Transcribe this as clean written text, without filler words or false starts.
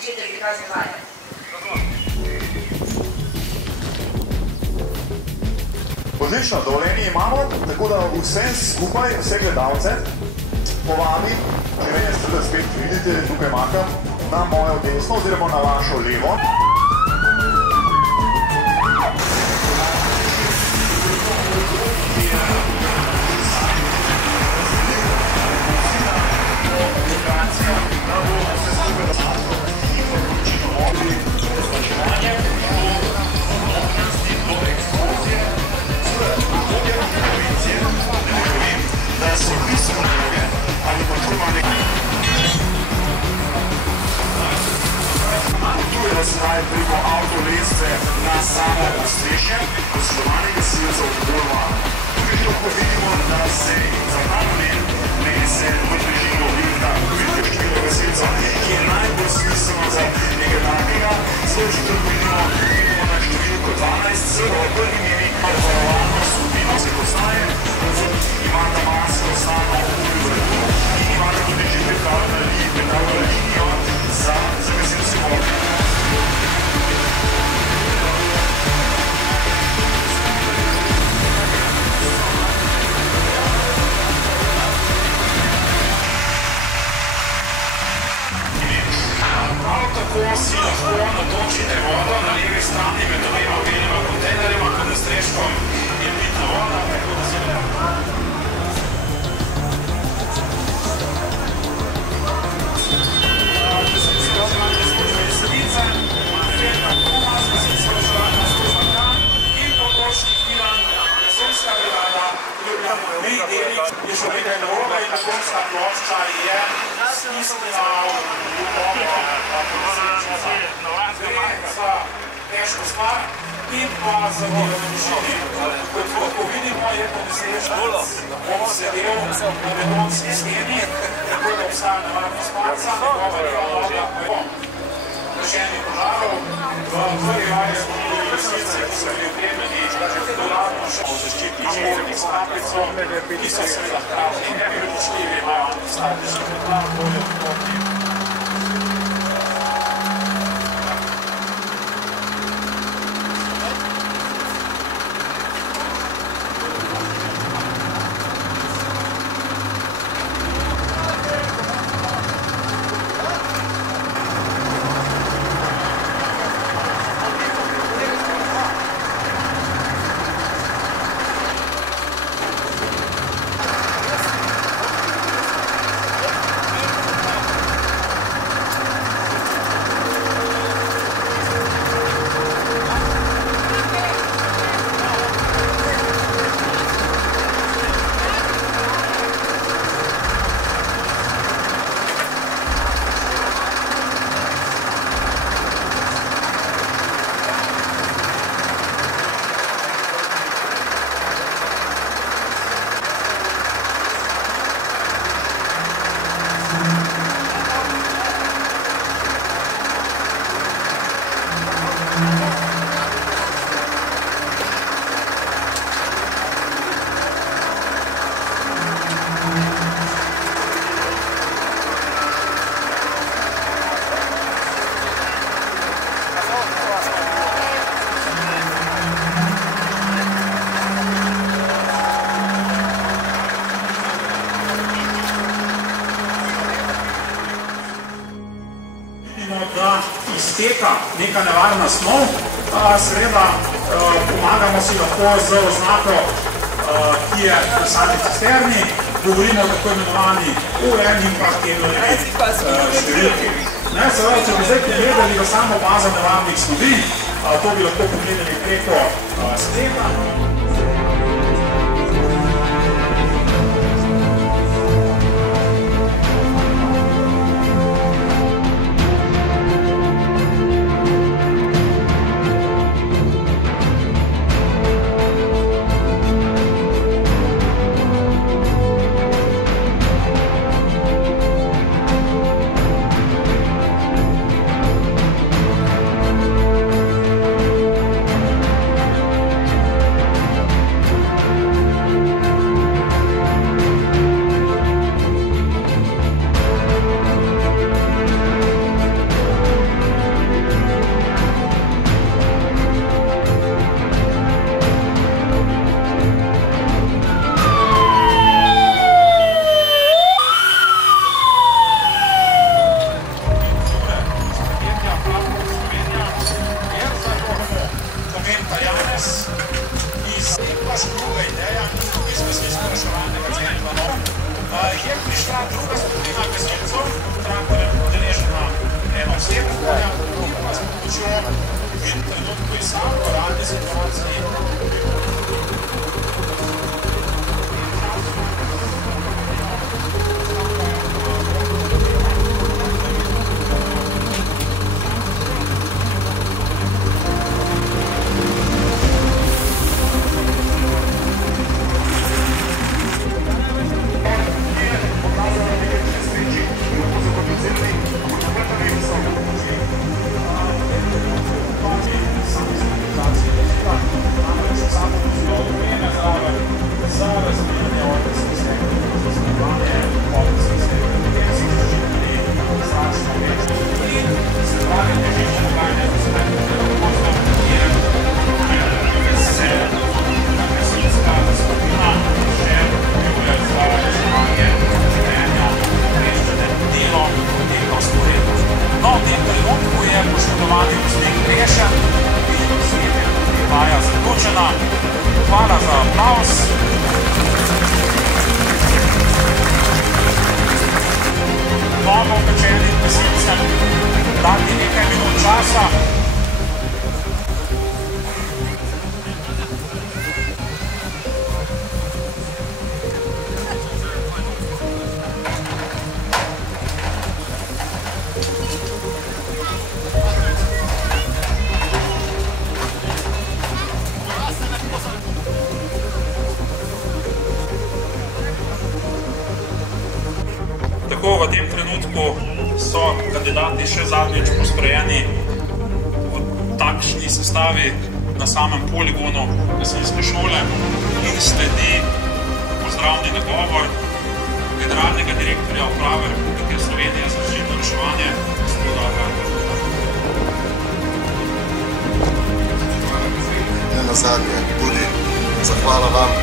začetek prikazne vaje. Odlično, dovoljenje imamo, tako da vse skupaj, vse gledalce, povabim, če mene seveda spet vidite, tukaj makam, na mojo desno oziroma na vašo levo. Razvaj preko avtolestve na samo ostrešje, poslovanje gasilcev odborva. Tukaj lahko vidimo, da se za ta namen nese v bližino objekta veliko število gasilcev, ki je najbolj smiselno za nekaj takega. Zelo vidimo na številko 12, zelo v prvi meri varovalno skupino se postaje, imate masko stano v vrhu in imate tudi že pripravljeno linijo za gasilce vode. Tako si lahko natočite vodo na levi strani med obema belima kontejnerima, pod nastreškom je pitna voda, tako da se veselice, Marfeta Kumas, gasilska reševalna služba Kranj in potočnik Milan, gasilska brigada Ljubljana. Mi deli je še vedno naloga in nakonska plošča je stisnjena v vodo. Za težko stvar in pa za delovničini. Kot vidimo, je to nesrečnost, on sedel na betonski steni, tako da obstaja nevarnost palca, njegova leva noga po gašenju požarov. V prvi vaji smo tudi gasilce, ki so bili opremljeni dodatno še o zaščitni čevni s kapico, ki so seveda hkrati neprepričljivi, imajo statični pretlak, bolje odporni. Izteka neka nevarna snov, seveda pomagamo si lahko z oznako, ki je v sami cisterni, govorimo o tako imenovani UN in pa številki. Seveda, če bi zdaj pogledali v samo bazo nevarnih snovi, to bi lahko pogledali preko spleta. tem trenutku je sam v realni situaciji. No, v tem trenutku je poškodovani voznik rešen in je vaja zaključena. Hvala za aplavz. Novo pečenim gasilcem dati nekaj minut časa. Tako v tem trenutku so kandidati še zadnjič postrojeni v takšni sestavi na samem poligonu gasilske šole in sledi pozdravni nagovor generalnega direktorja Uprave Republike Slovenije za zaščito in reševanje gospoda Arnolda. Ne nazadnje tudi zahvala vam